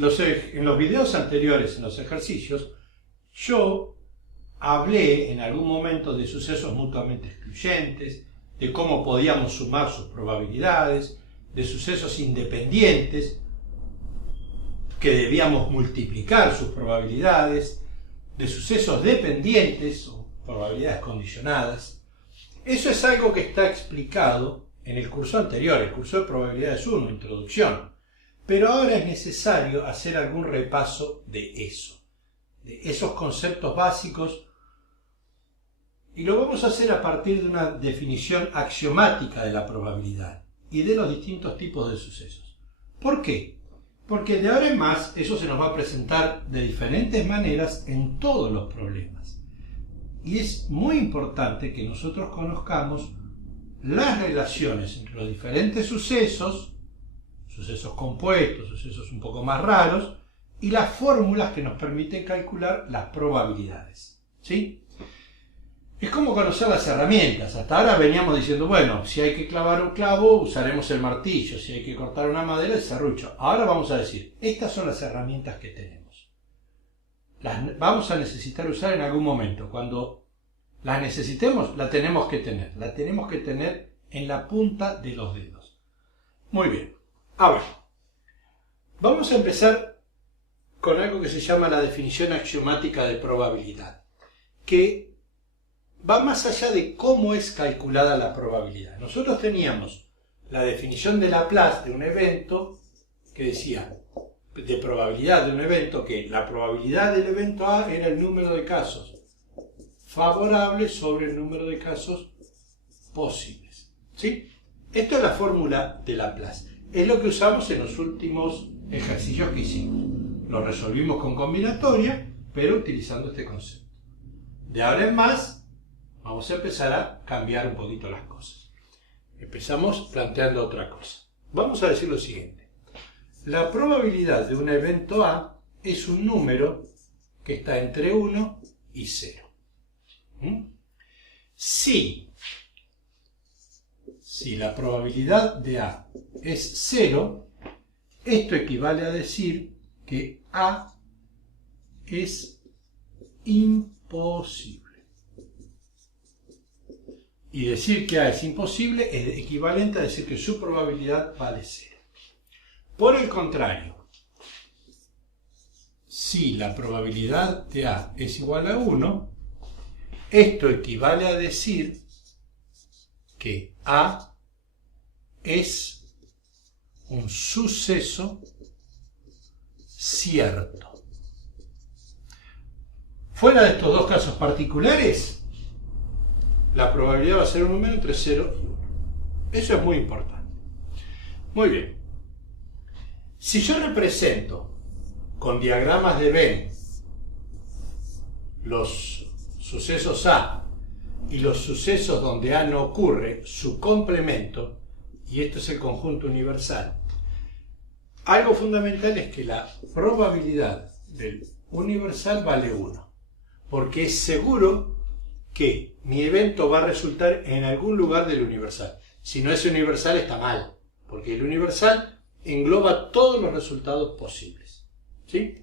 En los videos anteriores, en los ejercicios, yo hablé en algún momento de sucesos mutuamente excluyentes, de cómo podíamos sumar sus probabilidades, de sucesos independientes, que debíamos multiplicar sus probabilidades, de sucesos dependientes o probabilidades condicionadas. Eso es algo que está explicado en el curso anterior, el curso de probabilidades 1, introducción. Pero ahora es necesario hacer algún repaso de eso, de esos conceptos básicos, y lo vamos a hacer a partir de una definición axiomática de la probabilidad y de los distintos tipos de sucesos. ¿Por qué? Porque de ahora en más eso se nos va a presentar de diferentes maneras en todos los problemas. Y es muy importante que nosotros conozcamos las relaciones entre los diferentes sucesos, sucesos compuestos, sucesos un poco más raros, y las fórmulas que nos permiten calcular las probabilidades. ¿Sí? Es como conocer las herramientas. Hasta ahora veníamos diciendo, bueno, si hay que clavar un clavo, usaremos el martillo, si hay que cortar una madera, el serrucho. Ahora vamos a decir, estas son las herramientas que tenemos. Las vamos a necesitar usar en algún momento. Cuando las necesitemos, la tenemos que tener. La tenemos que tener en la punta de los dedos. Muy bien. Ahora, vamos a empezar con algo que se llama la definición axiomática de probabilidad, que va más allá de cómo es calculada la probabilidad. Nosotros teníamos la definición de Laplace de un evento que decía, de probabilidad de un evento, que la probabilidad del evento A era el número de casos favorables sobre el número de casos posibles. ¿Sí? Esto es la fórmula de Laplace. Es lo que usamos en los últimos ejercicios que hicimos. Lo resolvimos con combinatoria, pero utilizando este concepto. De ahora en más, vamos a empezar a cambiar un poquito las cosas. Empezamos planteando otra cosa. Vamos a decir lo siguiente. La probabilidad de un evento A es un número que está entre 1 y 0. Si la probabilidad de A es 0, esto equivale a decir que A es imposible. Y decir que A es imposible es equivalente a decir que su probabilidad vale 0. Por el contrario, si la probabilidad de A es igual a 1, esto equivale a decir que A es un suceso cierto. Fuera de estos dos casos particulares, la probabilidad va a ser un número entre 0 y 1. Eso es muy importante. Muy bien. Si yo represento con diagramas de Venn los sucesos A y los sucesos donde A no ocurre, su complemento, y esto es el conjunto universal, algo fundamental es que la probabilidad del universal vale 1, porque es seguro que mi evento va a resultar en algún lugar del universal. Si no es universal está mal, porque el universal engloba todos los resultados posibles. ¿Sí?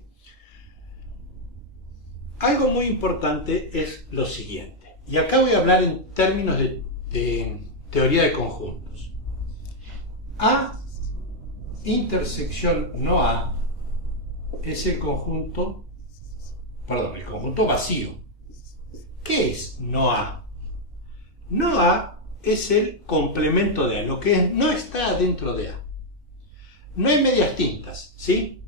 Algo muy importante es lo siguiente, y acá voy a hablar en términos de teoría de conjuntos. A intersección no A es el conjunto vacío. ¿Qué es no A? No A es el complemento de A, lo que no está dentro de A. No hay medias tintas, ¿sí?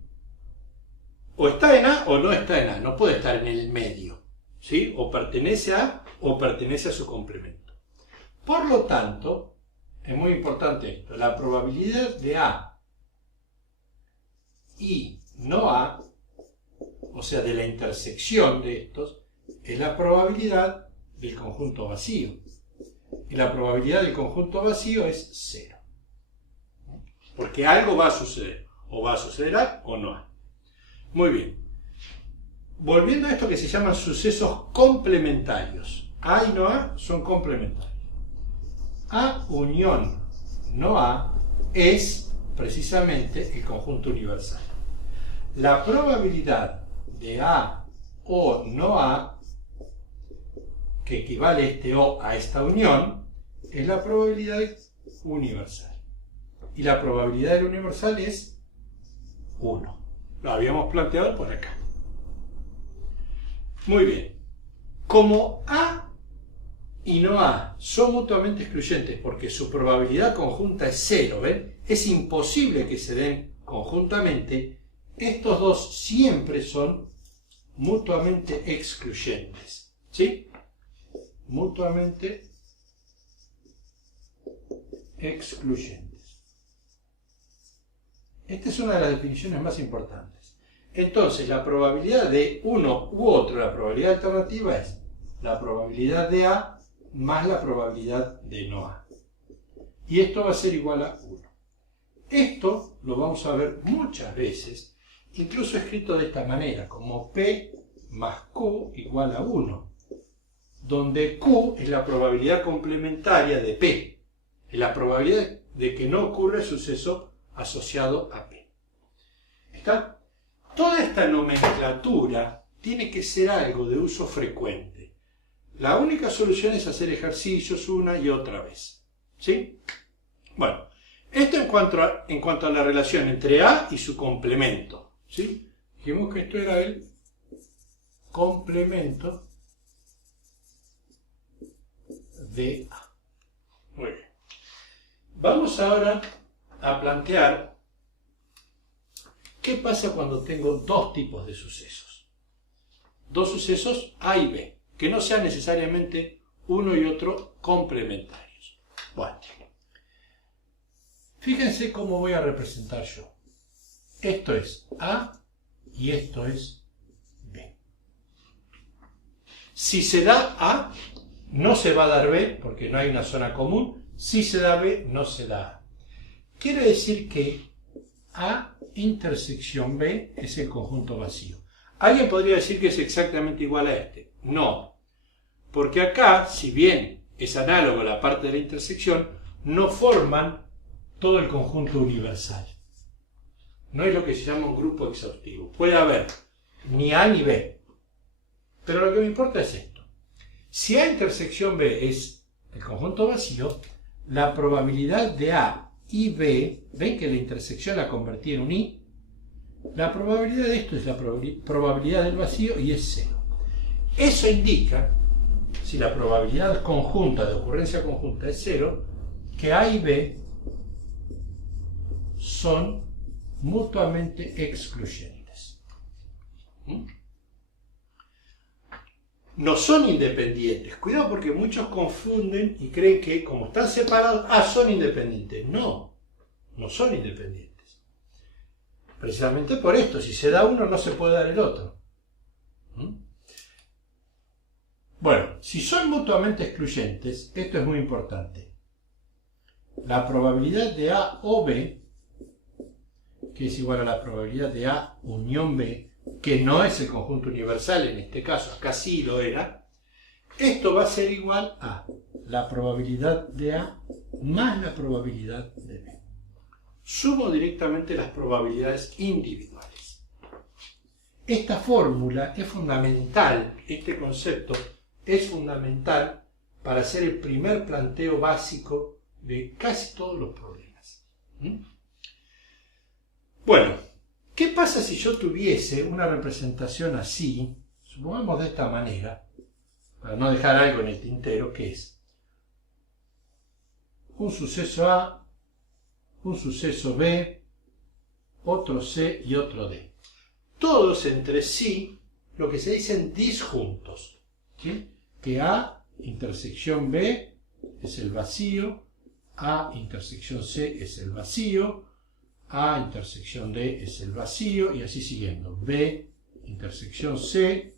O está en A o no está en A, no puede estar en el medio, ¿sí? O pertenece a A o pertenece a su complemento. Por lo tanto, es muy importante esto, la probabilidad de A y no A, o sea, de la intersección de estos, es la probabilidad del conjunto vacío. Y la probabilidad del conjunto vacío es 0. Porque algo va a suceder. O va a suceder A o no A. Muy bien. Volviendo a esto que se llaman sucesos complementarios. A y no A son complementarios. A unión no A es precisamente el conjunto universal. La probabilidad de A o no A, que equivale este O a esta unión, es la probabilidad universal. Y la probabilidad del universal es 1. Lo habíamos planteado por acá. Muy bien. Como A y no A son mutuamente excluyentes porque su probabilidad conjunta es 0, ¿ven? Es imposible que se den conjuntamente. Estos dos siempre son mutuamente excluyentes, ¿sí? Mutuamente excluyentes. Esta es una de las definiciones más importantes. Entonces, la probabilidad de uno u otro, la probabilidad alternativa es la probabilidad de A más la probabilidad de no A. Y esto va a ser igual a 1. Esto lo vamos a ver muchas veces, incluso escrito de esta manera, como P más Q igual a 1, donde Q es la probabilidad complementaria de P, es la probabilidad de que no ocurra el suceso asociado a P. ¿Está? Toda esta nomenclatura tiene que ser algo de uso frecuente. La única solución es hacer ejercicios una y otra vez, ¿sí? Bueno, esto en cuanto a la relación entre A y su complemento, ¿sí? Dijimos que esto era el complemento de A. Muy bien. Vamos ahora a plantear qué pasa cuando tengo dos tipos de sucesos. Dos sucesos A y B, que no sean necesariamente uno y otro complementarios. Bueno, fíjense cómo voy a representar yo. Esto es A y esto es B. Si se da A, no se va a dar B, porque no hay una zona común. Si se da B, no se da A. Quiere decir que A intersección B es el conjunto vacío. ¿Alguien podría decir que es exactamente igual a este? No, porque acá, si bien es análogo a la parte de la intersección, no forman todo el conjunto universal. No es lo que se llama un grupo exhaustivo. Puede haber ni A ni B, pero lo que me importa es esto. Si A intersección B es el conjunto vacío, la probabilidad de A y B, ven que la intersección la convertí en un I, la probabilidad de esto es la probabilidad del vacío y es 0. Eso indica, si la probabilidad conjunta de ocurrencia conjunta es 0, que A y B son mutuamente excluyentes. No son independientes. Cuidado porque muchos confunden y creen que como están separados, son independientes. No, no son independientes. Precisamente por esto, si se da uno no se puede dar el otro. Bueno, si son mutuamente excluyentes, esto es muy importante. La probabilidad de A o B, que es igual a la probabilidad de A unión B, que no es el conjunto universal en este caso, acá sí lo era, esto va a ser igual a la probabilidad de A más la probabilidad de B. Sumo directamente las probabilidades individuales. Esta fórmula es fundamental, este concepto es fundamental para hacer el primer planteo básico de casi todos los problemas. Bueno, ¿qué pasa si yo tuviese una representación así, supongamos de esta manera, para no dejar algo en el tintero, que es un suceso A, un suceso B, otro C y otro D? Todos entre sí lo que se dicen disjuntos, ¿sí? Que A intersección B es el vacío, A intersección C es el vacío, A intersección D es el vacío y así siguiendo. B intersección C,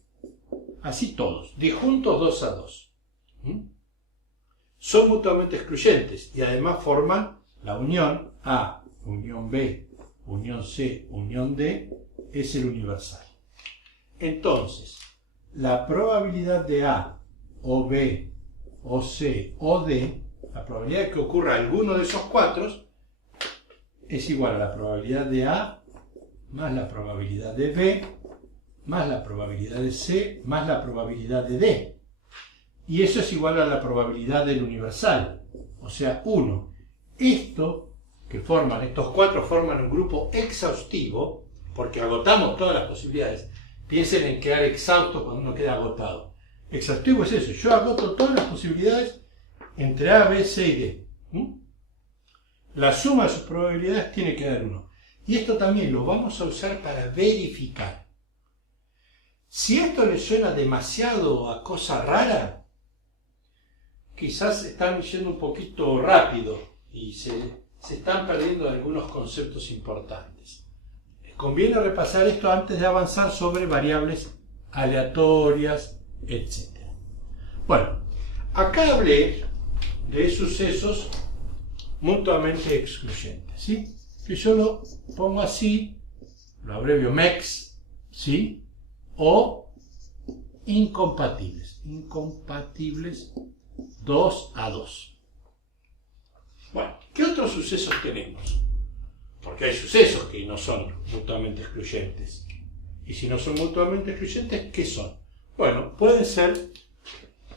así todos, disjuntos 2 a 2. Son mutuamente excluyentes y además forman la unión A, unión B, unión C, unión D, es el universal. Entonces, la probabilidad de A, o B, o C, o D, la probabilidad de que ocurra alguno de esos cuatro, es igual a la probabilidad de A más la probabilidad de B, más la probabilidad de C, más la probabilidad de D. Y eso es igual a la probabilidad del universal, o sea, 1. Esto que forman, estos cuatro forman un grupo exhaustivo, porque agotamos todas las posibilidades. Piensen en quedar exhausto cuando uno queda agotado. Exhaustivo es eso, yo agoto todas las posibilidades entre A, B, C y D. La suma de sus probabilidades tiene que dar 1. Y esto también lo vamos a usar para verificar. Si esto les suena demasiado a cosa rara, quizás están yendo un poquito rápido y se están perdiendo algunos conceptos importantes. Conviene repasar esto antes de avanzar sobre variables aleatorias, etc. Bueno, acá hablé de sucesos mutuamente excluyentes, ¿sí? Que yo lo pongo así, lo abrevio MEX, ¿sí? O incompatibles, 2 a 2. Bueno, ¿qué otros sucesos tenemos? Porque hay sucesos que no son mutuamente excluyentes. Y si no son mutuamente excluyentes, ¿qué son? Bueno, pueden ser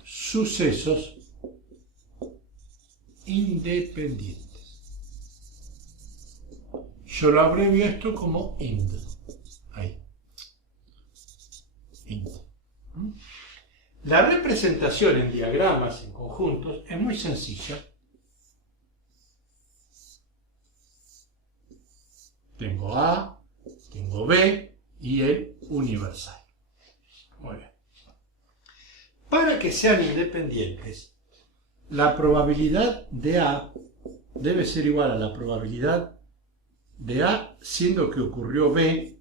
sucesos independientes. Yo lo abrevio esto como IND. Ahí. IND. La representación en diagramas, en conjuntos, es muy sencilla. Tengo A, tengo B y el universal. Muy bien. Para que sean independientes, la probabilidad de A debe ser igual a la probabilidad de A siendo que ocurrió B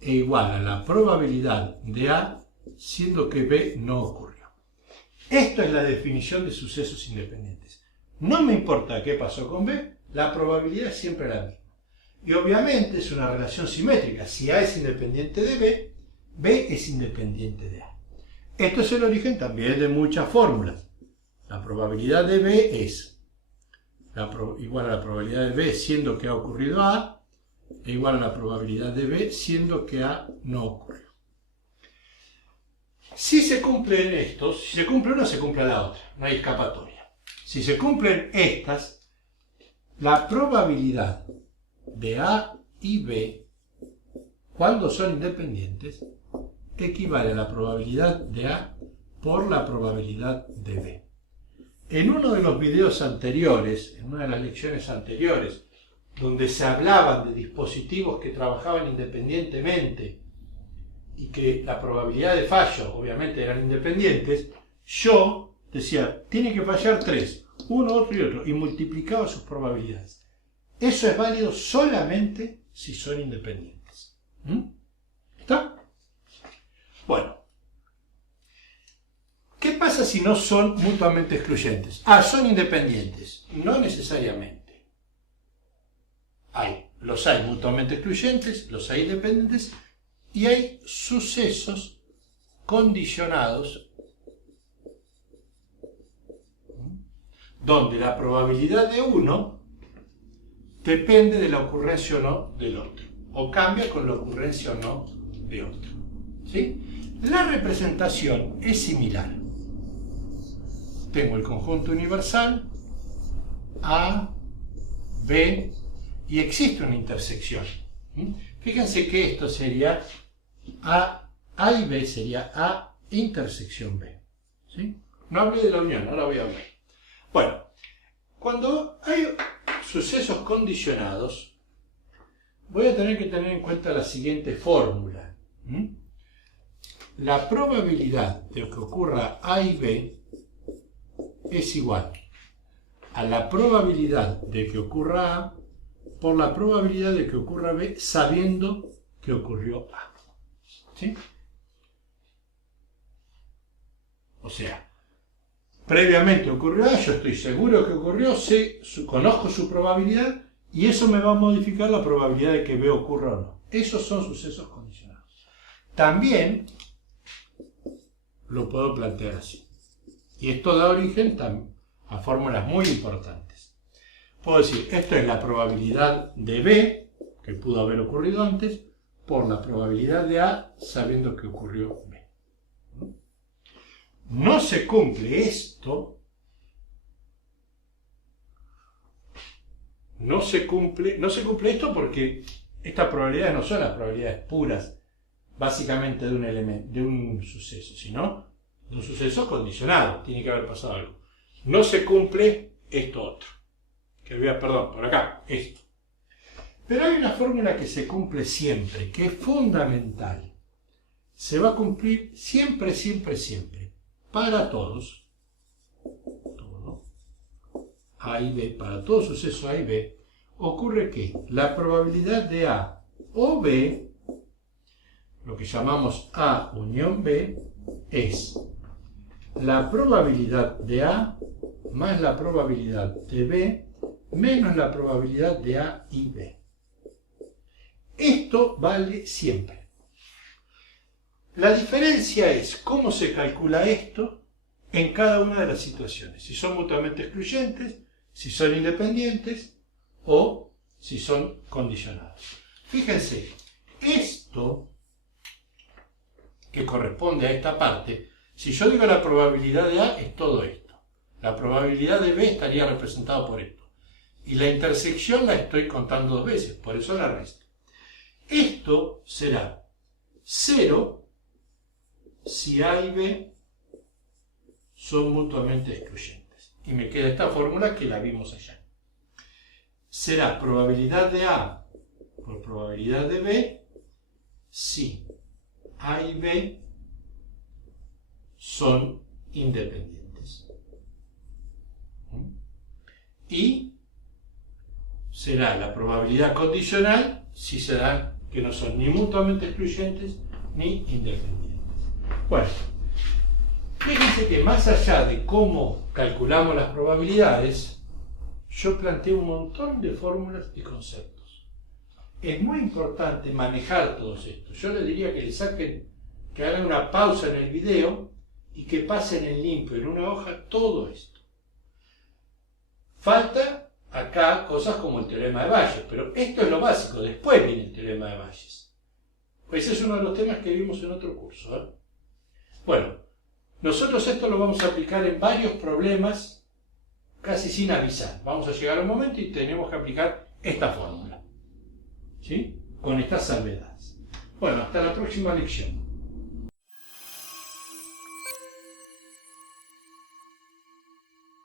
e igual a la probabilidad de A siendo que B no ocurrió. Esto es la definición de sucesos independientes. No me importa qué pasó con B, la probabilidad es siempre la misma. Y obviamente es una relación simétrica. Si A es independiente de B, B es independiente de A. Esto es el origen también de muchas fórmulas. La probabilidad de B es igual a la probabilidad de B siendo que ha ocurrido A, e igual a la probabilidad de B siendo que A no ocurrió. Si se cumplen estos, si se cumple una, se cumple la otra, no hay escapatoria. Si se cumplen estas, la probabilidad de A y B, cuando son independientes, equivale a la probabilidad de A por la probabilidad de B. En uno de los videos anteriores, en una de las lecciones anteriores, donde se hablaban de dispositivos que trabajaban independientemente y que la probabilidad de fallo obviamente eran independientes, yo decía, tiene que fallar 3, uno, otro y otro, y multiplicaba sus probabilidades. Eso es válido solamente si son independientes. ¿Está? Bueno. ¿Qué pasa si no son mutuamente excluyentes? Son independientes. No necesariamente. Los hay mutuamente excluyentes, los hay independientes, y hay sucesos condicionados donde la probabilidad de uno depende de la ocurrencia o no del otro, o cambia con la ocurrencia o no de otro. ¿Sí? La representación es similar. Tengo el conjunto universal, A, B, y existe una intersección. Fíjense que esto sería A y B sería A intersección B. ¿Sí? No hablé de la unión, ahora voy a hablar. Bueno, cuando hay sucesos condicionados, voy a tener que tener en cuenta la siguiente fórmula. La probabilidad de que ocurra A y B es igual a la probabilidad de que ocurra A por la probabilidad de que ocurra B sabiendo que ocurrió A. ¿Sí? O sea, previamente ocurrió A, yo estoy seguro que ocurrió, conozco su probabilidad y eso me va a modificar la probabilidad de que B ocurra o no. Esos son sucesos condicionados. También lo puedo plantear así. Y esto da origen a fórmulas muy importantes. Puedo decir, esto es la probabilidad de B, que pudo haber ocurrido antes, por la probabilidad de A sabiendo que ocurrió B. No se cumple esto, no se cumple esto porque estas probabilidades no son las probabilidades puras, básicamente de un elemento, de un suceso, sino de un suceso condicionado, tiene que haber pasado algo. No se cumple esto otro, perdón, por acá, esto. Pero hay una fórmula que se cumple siempre, que es fundamental. Se va a cumplir siempre, siempre, siempre. Para todos. A y B, para todo suceso A y B, ocurre que la probabilidad de A o B, lo que llamamos A unión B, es la probabilidad de A más la probabilidad de B menos la probabilidad de A y B. Esto vale siempre. La diferencia es cómo se calcula esto en cada una de las situaciones. Si son mutuamente excluyentes, si son independientes o si son condicionados. Fíjense, esto que corresponde a esta parte, si yo digo la probabilidad de A es todo esto. La probabilidad de B estaría representada por esto. Y la intersección la estoy contando dos veces, por eso la resto. Esto será 0 si A y B son mutuamente excluyentes. Y me queda esta fórmula que la vimos allá. Será probabilidad de A por probabilidad de B si A y B son independientes. Y será la probabilidad condicional si se dan que no son ni mutuamente excluyentes ni independientes. Bueno, fíjense que más allá de cómo calculamos las probabilidades, yo planteé un montón de fórmulas y conceptos. Es muy importante manejar todos estos. Yo les diría que hagan una pausa en el video y que pasen en limpio en una hoja todo esto. Falta acá cosas como el teorema de Bayes, pero esto es lo básico, después viene el teorema de Bayes. Ese es uno de los temas que vimos en otro curso, ¿eh? Bueno, nosotros esto lo vamos a aplicar en varios problemas casi sin avisar. Vamos a llegar a un momento y tenemos que aplicar esta fórmula, ¿sí? Con estas salvedades. Bueno, hasta la próxima lección.